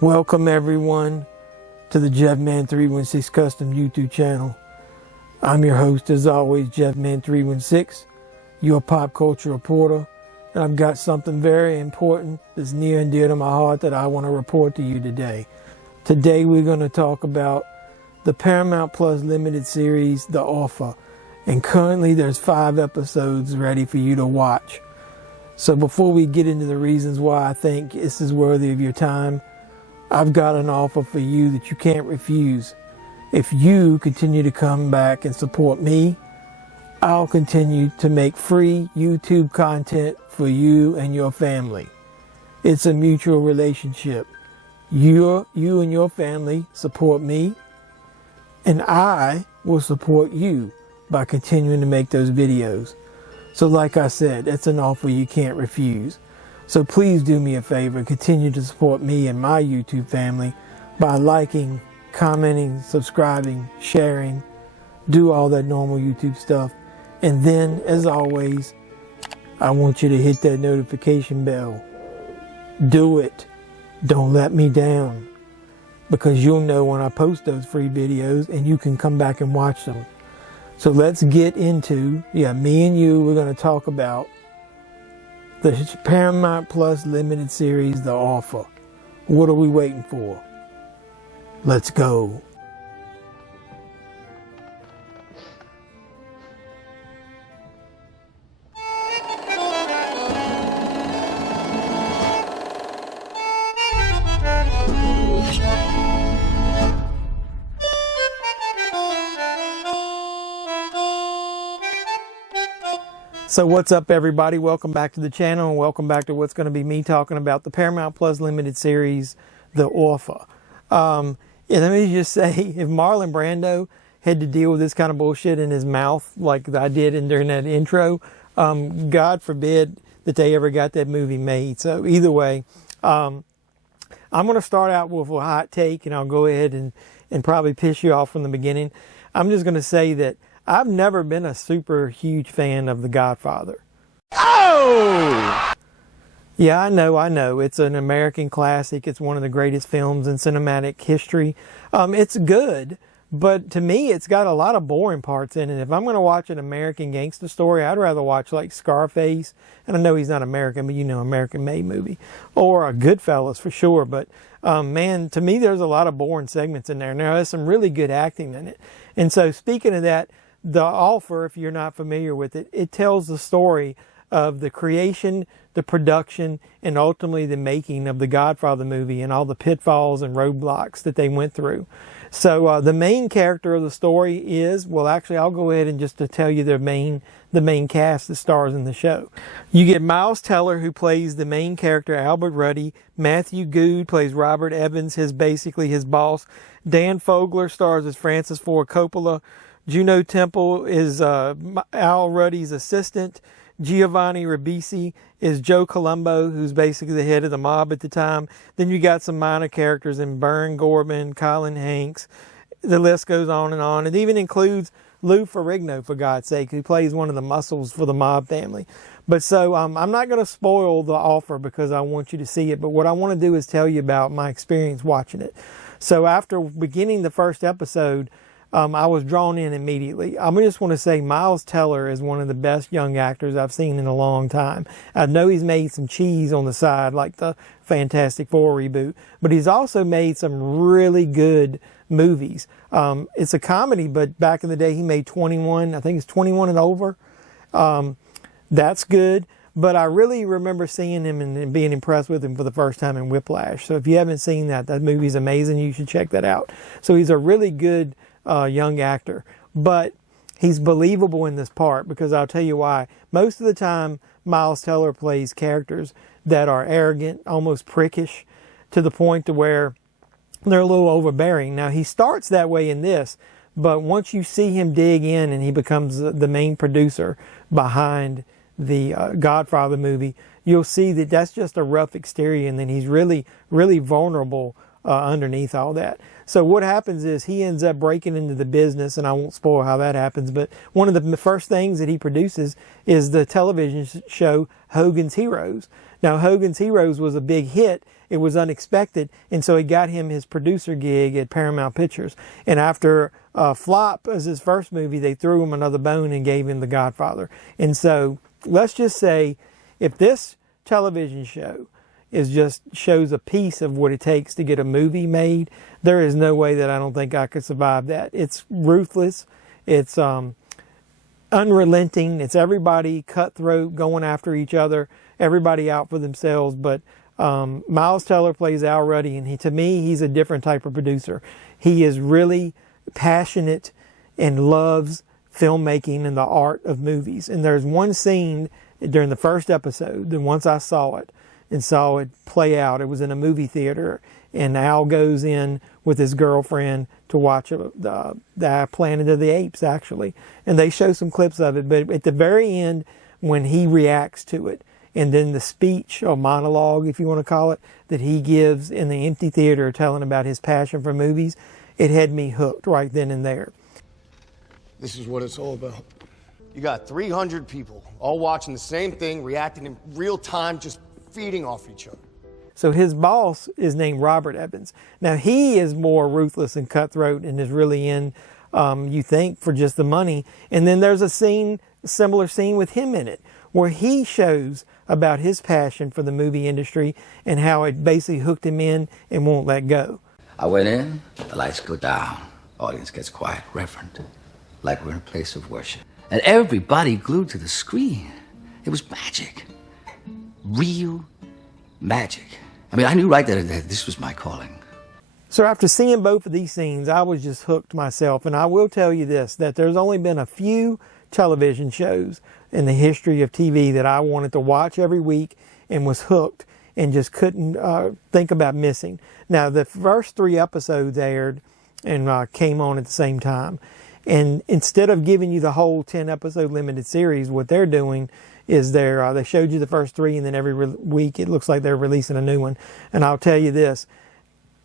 Welcome everyone to the JeffMan316 Custom YouTube channel. I'm your host as always, JeffMan316, your pop culture reporter, and I've got something very important that's near and dear to my heart that I want to report to you today. Today we're going to talk about the Paramount Plus limited series, The Offer, and currently there's 5 episodes ready for you to watch. So before we get into the reasons why I think this is worthy of your time, I've got an offer for you that you can't refuse. If you continue to come back and support me, I'll continue to make free YouTube content for you and your family. It's a mutual relationship. You and your family support me, and I will support you by continuing to make those videos. So like I said, it's an offer you can't refuse. So please do me a favor and continue to support me and my YouTube family by liking, commenting, subscribing, sharing, do all that normal YouTube stuff. And then, as always, I want you to hit that notification bell. Do it. Don't let me down, because you'll know when I post those free videos and you can come back and watch them. So let's get into, me and you, we're going to talk about the Paramount Plus limited series, The Offer. What are we waiting for? Let's go. So what's up everybody, welcome back to the channel and welcome back to what's going to be me talking about the Paramount Plus limited series, The Offer. Let me just say, if Marlon Brando had to deal with this kind of bullshit in his mouth like I did during that intro, God forbid that they ever got that movie made. So either way, I'm going to start out with a hot take, and I'll go ahead and probably piss you off from the beginning. I'm just going to say that I've never been a super huge fan of The Godfather. Oh! Yeah, I know. It's an American classic. It's one of the greatest films in cinematic history. It's good, but to me, it's got a lot of boring parts in it. If I'm going to watch an American gangster story, I'd rather watch like Scarface. And I know he's not American, but American-made movie. Or a Goodfellas for sure. But man, to me, there's a lot of boring segments in there. Now, there's some really good acting in it. And so speaking of that, The Offer, if you're not familiar with it, it tells the story of the creation, the production, and ultimately the making of the Godfather movie and all the pitfalls and roadblocks that they went through. So the main character of the story is, well, actually, I'll go ahead and just to tell you the main cast that stars in the show. You get Miles Teller, who plays the main character, Albert Ruddy. Matthew Goode plays Robert Evans, basically his boss. Dan Fogler stars as Francis Ford Coppola. Juno Temple is Al Ruddy's assistant. Giovanni Ribisi is Joe Colombo, who's basically the head of the mob at the time. Then you got some minor characters in Bern Gorman, Colin Hanks. The list goes on and on. It even includes Lou Ferrigno, for God's sake, who plays one of the muscles for the mob family. But so I'm not going to spoil The Offer because I want you to see it. But what I want to do is tell you about my experience watching it. So after beginning the first episode, I was drawn in immediately. I just want to say Miles Teller is one of the best young actors I've seen in a long time. I know he's made some cheese on the side, like the Fantastic Four reboot, but he's also made some really good movies. It's a comedy, but back in the day he made 21, I think it's 21 and Over. That's good. But I really remember seeing him and being impressed with him for the first time in Whiplash. So if you haven't seen that movie's amazing. You should check that out. So he's a really good young actor, but he's believable in this part because I'll tell you why. Most of the time, Miles Teller plays characters that are arrogant, almost prickish, to the point to where they're a little overbearing. Now, he starts that way in this, but once you see him dig in and he becomes the main producer behind the Godfather movie, you'll see that that's just a rough exterior, and then he's really, really vulnerable underneath all that. So what happens is he ends up breaking into the business, and I won't spoil how that happens, but one of the first things that he produces is the television show Hogan's Heroes. Now, Hogan's Heroes was a big hit. It was unexpected, and so he got him his producer gig at Paramount Pictures. And after Flop as his first movie, they threw him another bone and gave him The Godfather. And so let's just say, if this television show shows a piece of what it takes to get a movie made, there is no way that I don't think I could survive that. It's ruthless. It's unrelenting. It's everybody cutthroat, going after each other, everybody out for themselves. But Miles Teller plays Al Ruddy, and to me, he's a different type of producer. He is really passionate and loves filmmaking and the art of movies. And there's one scene during the first episode, and once I saw it play out, it was in a movie theater, and Al goes in with his girlfriend to watch the Planet of the Apes, actually. And they show some clips of it, but at the very end, when he reacts to it, and then the speech or monologue, if you want to call it, that he gives in the empty theater telling about his passion for movies, it had me hooked right then and there. This is what it's all about. You got 300 people all watching the same thing, reacting in real time, just feeding off each other. So his boss is named Robert Evans. Now, he is more ruthless and cutthroat and is really in, you think, for just the money. And then there's a similar scene with him in it, where he shows about his passion for the movie industry and how it basically hooked him in and won't let go. I went in, the lights go down, audience gets quiet, reverent, like we're in a place of worship. And everybody glued to the screen. It was magic. Real magic. I mean, I knew right that this was my calling. So after seeing both of these scenes, I was just hooked myself. And I will tell you this, that there's only been a few television shows in the history of TV that I wanted to watch every week and was hooked and just couldn't think about missing. Now, the first 3 episodes aired and came on at the same time. And instead of giving you the whole 10-episode limited series, what they're doing is they showed you the first 3, and then every week it looks like they're releasing a new one. And I'll tell you this,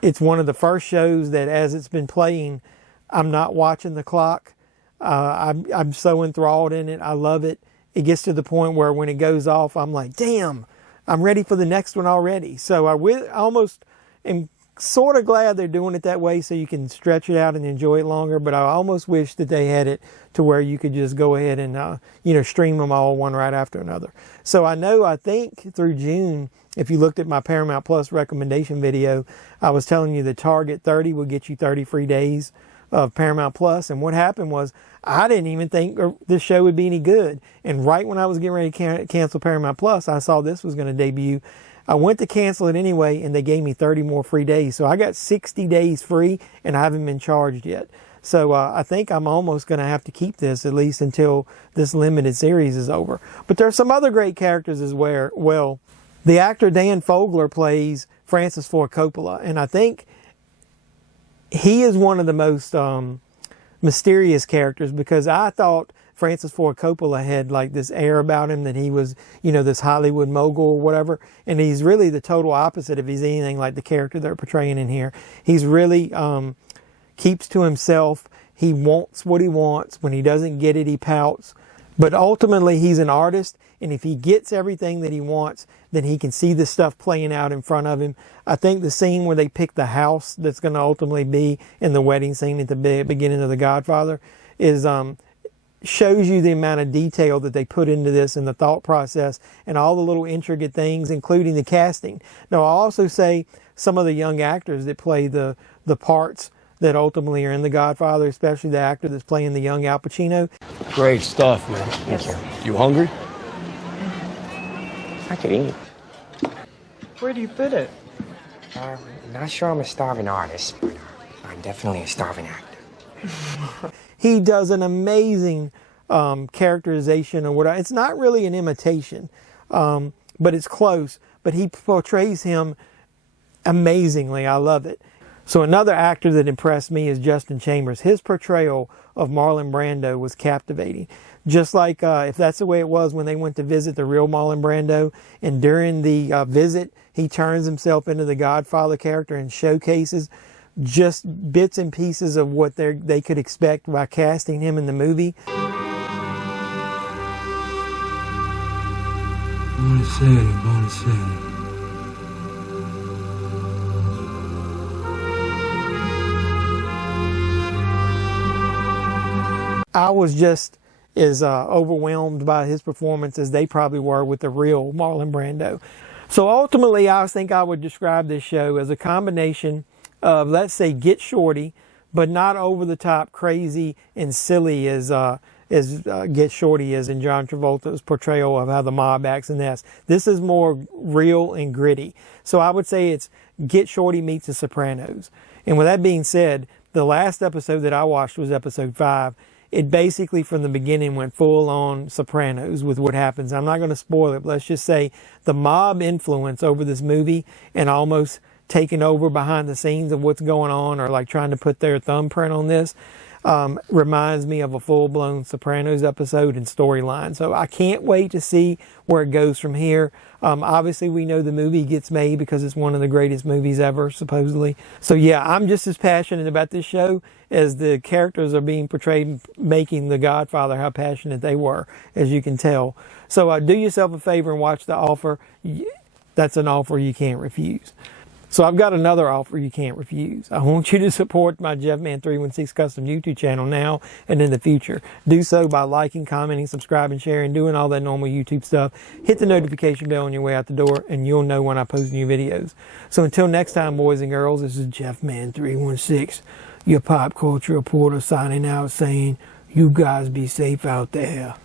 it's one of the first shows that as it's been playing, I'm not watching the clock. I'm so enthralled in it. I love it. It gets to the point where when it goes off, I'm like, damn, I'm ready for the next one already. So I almost am sort of glad they're doing it that way so you can stretch it out and enjoy it longer. But I almost wish that they had it to where you could just go ahead and, stream them all one right after another. So I think through June, if you looked at my Paramount Plus recommendation video, I was telling you the Target 30 would get you 30 free days of Paramount Plus. And what happened was I didn't even think this show would be any good. And right when I was getting ready to cancel Paramount Plus, I saw this was going to debut. I went to cancel it anyway, and they gave me 30 more free days. So I got 60 days free, and I haven't been charged yet. So I think I'm almost going to have to keep this at least until this limited series is over. But there's some other great characters as well. The actor Dan Fogler plays Francis Ford Coppola, and I think he is one of the most mysterious characters, because I thought Francis Ford Coppola had like this air about him that he was, this Hollywood mogul or whatever. And he's really the total opposite if he's anything like the character they're portraying in here. He's really keeps to himself. He wants what he wants. When he doesn't get it, he pouts. But ultimately, he's an artist. And if he gets everything that he wants, then he can see the stuff playing out in front of him. I think the scene where they pick the house that's going to ultimately be in the wedding scene at the beginning of The Godfather is shows you the amount of detail that they put into this and the thought process and all the little intricate things, including the casting. Now, I'll also say some of the young actors that play the parts that ultimately are in The Godfather, especially the actor that's playing the young Al Pacino. Great stuff, man. Thank you. You hungry? I could eat. Where do you fit it? Not sure I'm a starving artist, but I'm definitely a starving actor. He does an amazing characterization of it's not really an imitation, but it's close. But he portrays him amazingly. I love it. So another actor that impressed me is Justin Chambers. His portrayal of Marlon Brando was captivating. Just like if that's the way it was when they went to visit the real Marlon Brando, and during the visit, he turns himself into the Godfather character and showcases just bits and pieces of what they could expect by casting him in the movie. I was just as overwhelmed by his performance as they probably were with the real Marlon Brando. So ultimately, I think I would describe this show as a combination of, let's say, Get Shorty, but not over the top, crazy, and silly as Get Shorty is in John Travolta's portrayal of how the mob acts in this. This is more real and gritty. So I would say it's Get Shorty meets The Sopranos. And with that being said, the last episode that I watched was episode 5. It basically from the beginning went full on Sopranos with what happens. I'm not going to spoil it, but let's just say the mob influence over this movie and almost taking over behind the scenes of what's going on, or like trying to put their thumbprint on this, reminds me of a full-blown Sopranos episode and storyline. So I can't wait to see where it goes from here. Obviously, we know the movie gets made because it's one of the greatest movies ever, supposedly. So yeah, I'm just as passionate about this show as the characters are being portrayed, making The Godfather, how passionate they were, as you can tell. So do yourself a favor and watch The Offer. That's an offer you can't refuse. So I've got another offer you can't refuse. I want you to support my JeffMan316 custom YouTube channel now and in the future. Do so by liking, commenting, subscribing, sharing, doing all that normal YouTube stuff. Hit the notification bell on your way out the door and you'll know when I post new videos. So until next time, boys and girls, this is JeffMan316, your pop culture reporter, signing out saying, you guys be safe out there.